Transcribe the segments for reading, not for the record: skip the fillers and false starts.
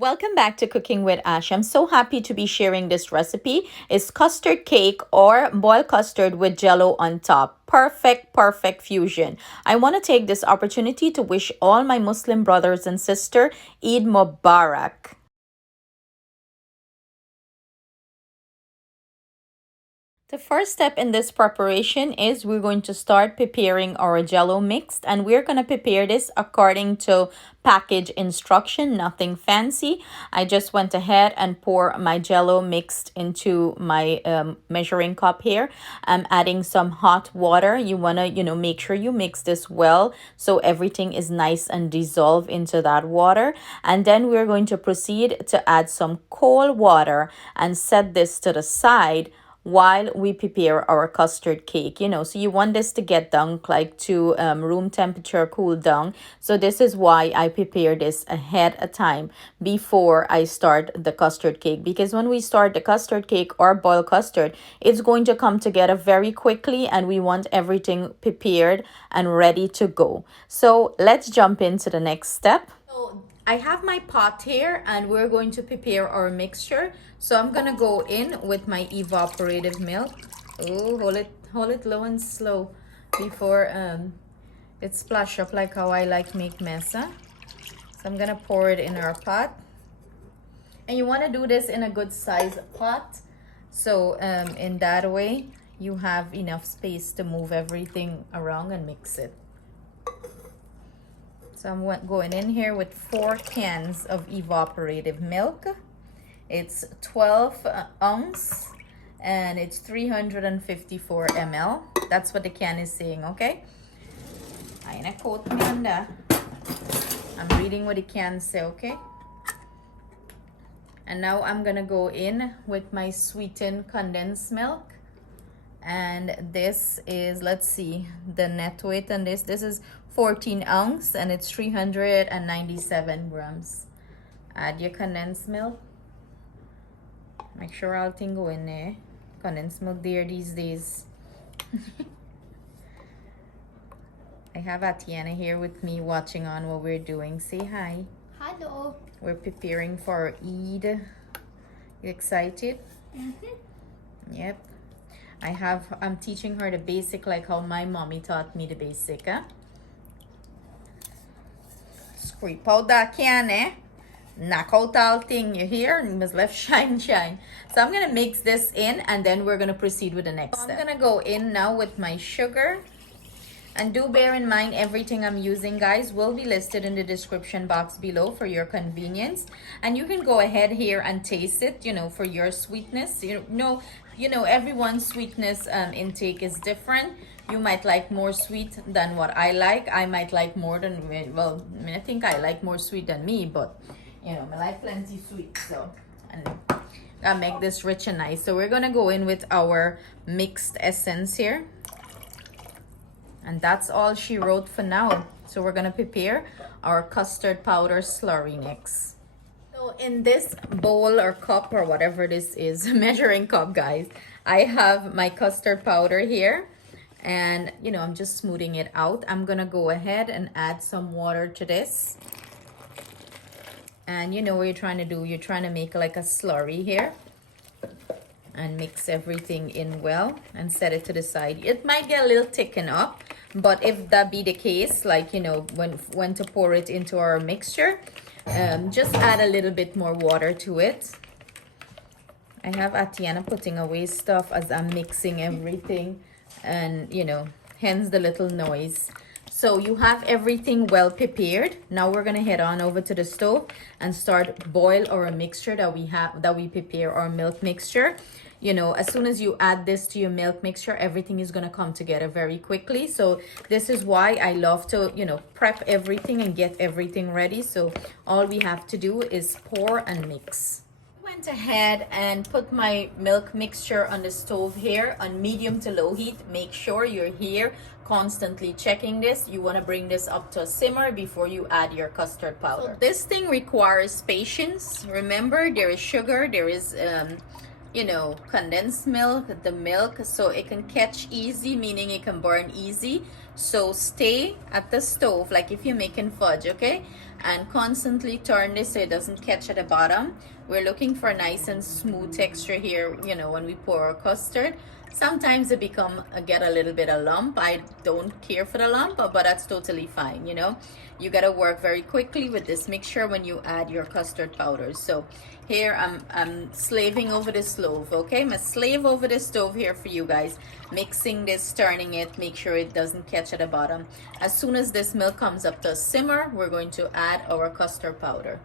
Welcome back to Cooking with Ash. I'm so happy to be sharing this recipe. It's custard cake or boiled custard with jello on top. Perfect fusion. I want to take this opportunity to wish all my Muslim brothers and sisters Eid Mubarak. The first step in this preparation is we're going to start preparing our jello mix, and we're going to prepare this according to package instruction, nothing fancy. I just went ahead and pour my jello mixed into my measuring cup here. I'm adding some hot water. You want to, make sure you mix this well so everything is nice and dissolve into that water. And then we're going to proceed to add some cold water and set this to the side while we prepare our custard cake. So you want this to get down like to room temperature, cool down. So this is why I prepare this ahead of time before I start the custard cake, because when we start the custard cake or boiled custard, it's going to come together very quickly and we want everything prepared and ready to go. So let's jump into the next step. So I have my pot here and we're going to prepare our mixture. So I'm gonna go in with my evaporated milk. Oh, hold it low and slow before it splash up like how I like make mess. So I'm gonna pour it in our pot. And you wanna do this in a good size pot. So in that way, you have enough space to move everything around and mix it. So I'm going in here with 4 cans of evaporated milk. It's 12 ounce and it's 354 ml. That's what the can is saying, okay? I ain't a quote me on that. I'm reading what the can say, okay? And now I'm gonna go in with my sweetened condensed milk. And this is, let's see, the net weight on this. This is 14 ounce and it's 397 grams. Add your condensed milk. Make sure all thing go in there. Condensed milk there these days. I have Atiana here with me watching on what we're doing. Say hi. Hello. We're preparing for Eid. You excited? Yep. I'm teaching her the basic like how my mommy taught me the basic, huh? Scrape out that can, eh? Knock out all thing, you hear? You must left shine. So I'm gonna mix this in and then we're gonna proceed with the next step. I'm gonna go in now with my sugar. And do bear in mind everything I'm using, guys, will be listed in the description box below for your convenience. And you can go ahead here and taste it, for your sweetness. Everyone's sweetness intake is different. You might like more sweet than what I like. I might like more than, well, I think I like more sweet than me, but I like plenty sweet. So, and I'll make this rich and nice. So we're gonna go in with our mixed essence here. And that's all she wrote for now. So we're gonna prepare our custard powder slurry next. So in this bowl or cup or whatever this is, measuring cup, guys, I have my custard powder here. And I'm just smoothing it out. I'm gonna go ahead and add some water to this. And what you're trying to do, you're trying to make like a slurry here. And mix everything in well and set it to the side. It might get a little thicken up, but if that be the case, like when to pour it into our mixture, just add a little bit more water to it. I have Atiana putting away stuff as I'm mixing everything, and hence the little noise. So you have everything well prepared. Now we're gonna head on over to the stove and start boil our mixture that we prepare our milk mixture. As soon as you add this to your milk mixture, everything is gonna come together very quickly. So this is why I love to, prep everything and get everything ready. So all we have to do is pour and mix. Went ahead and put my milk mixture on the stove here on medium to low heat. Make sure you're here constantly checking this. You want to bring this up to a simmer before you add your custard powder. So this thing requires patience. Remember, there is sugar, there is condensed milk, the milk, so it can catch easy, meaning it can burn easy. So stay at the stove like if you're making fudge, okay? And constantly turn this so it doesn't catch at the bottom. We're looking for a nice and smooth texture here, you know, when we pour our custard. Sometimes it get a little bit of lump. I don't care for the lump, but that's totally fine, you know. You gotta work very quickly with this mixture when you add your custard powders. So here I'm slaving over the stove, okay? I'm a slave over the stove here for you guys, mixing this, turning it, make sure it doesn't catch at the bottom. As soon as this milk comes up to a simmer, we're going to add our custard powder.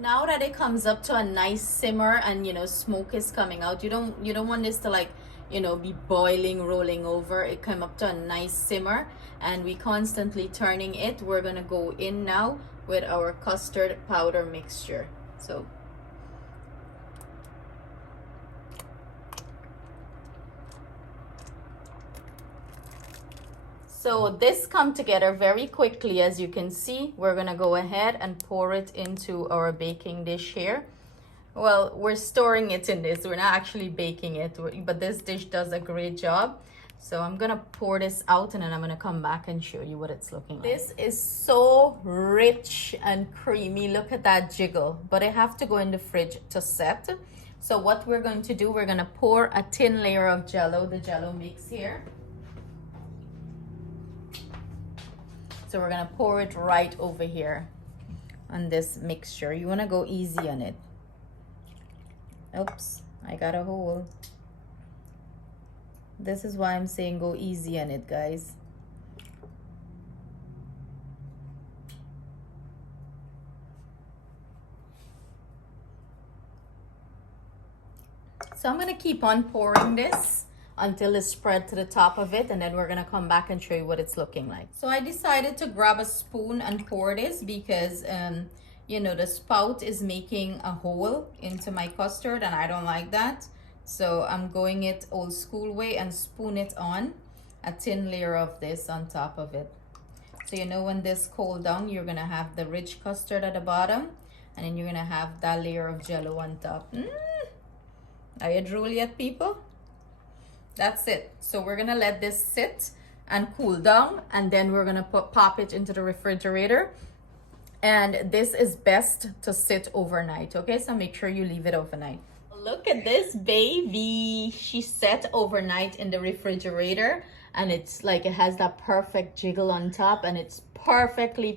Now that it comes up to a nice simmer and you know smoke is coming out, you don't want this to like, you know, be boiling, rolling over. It come up to a nice simmer and we constantly turning it. We're gonna go in now with our custard powder mixture. So this come together very quickly. As you can see, we're gonna go ahead and pour it into our baking dish here. Well, we're storing it in this. We're not actually baking it, but this dish does a great job. So I'm gonna pour this out and then I'm gonna come back and show you what it's looking like. This is so rich and creamy. Look at that jiggle, but I have to go in the fridge to set. So what we're going to do, we're gonna pour a thin layer of Jello, the Jello mix here. So we're gonna pour it right over here on this mixture. You wanna go easy on it. Oops, I got a hole. This is why I'm saying go easy on it, guys. So I'm gonna keep on pouring this until it's spread to the top of it, and then we're gonna come back and show you what it's looking like. So I decided to grab a spoon and pour this because you know, the spout is making a hole into my custard and I don't like that. So I'm going it old school way and spoon it on a thin layer of this on top of it. So you know, when this cool down, you're gonna have the rich custard at the bottom and then you're gonna have that layer of Jello on top. Are you drooly yet, people? That's it. So we're gonna let this sit and cool down and then we're gonna pop it into the refrigerator. And this is best to sit overnight, okay? So make sure you leave it overnight. Look at this baby. She set overnight in the refrigerator and it's like it has that perfect jiggle on top and it's perfectly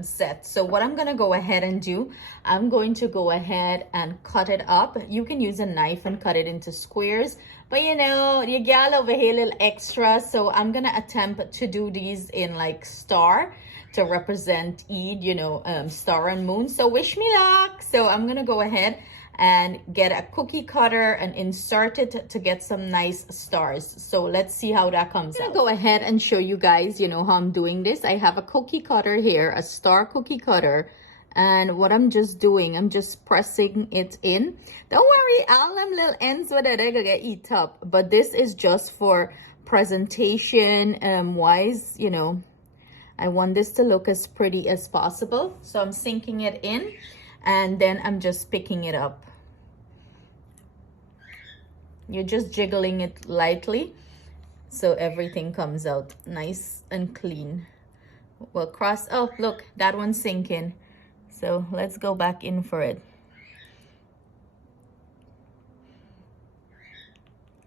set. So what I'm gonna go ahead and do, I'm going to go ahead and cut it up. You can use a knife and cut it into squares, but you know, your gal over here a little extra, so I'm gonna attempt to do these in like star to represent Eid, you know, star and moon. So wish me luck. So I'm gonna go ahead and get a cookie cutter and insert it to get some nice stars. So let's see how that comes out. I'm gonna go ahead and show you guys, you know, how I'm doing this. I have a cookie cutter here, a star cookie cutter. And what I'm just doing, I'm just pressing it in. Don't worry, all them little ends with it, they're gonna get eat up. But this is just for presentation wise, you know. I want this to look as pretty as possible. So I'm sinking it in and then I'm just picking it up. You're just jiggling it lightly so everything comes out nice and clean. Well, oh, look, that one's sinking. So let's go back in for it.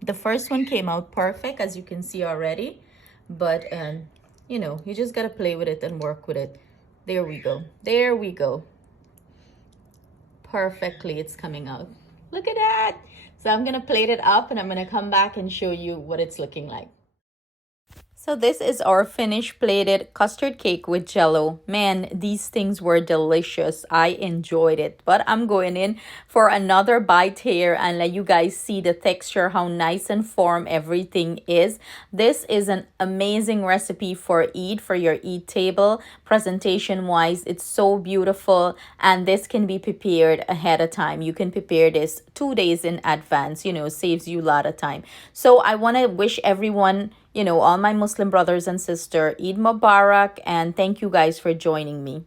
The first one came out perfect, as you can see already, but you know, you just gotta play with it and work with it. There we go. There we go. Perfectly, it's coming out. Look at that. So I'm gonna plate it up and I'm gonna come back and show you what it's looking like. So this is our finished plated custard cake with Jello. Man, these things were delicious. I enjoyed it. But I'm going in for another bite here and let you guys see the texture, how nice and firm everything is. This is an amazing recipe for Eid, for your Eid table. Presentation wise, it's so beautiful. And this can be prepared ahead of time. You can prepare this 2 days in advance. You know, saves you a lot of time. So I want to wish everyone, you know, all my Muslim brothers and sisters, Eid Mubarak, and thank you guys for joining me.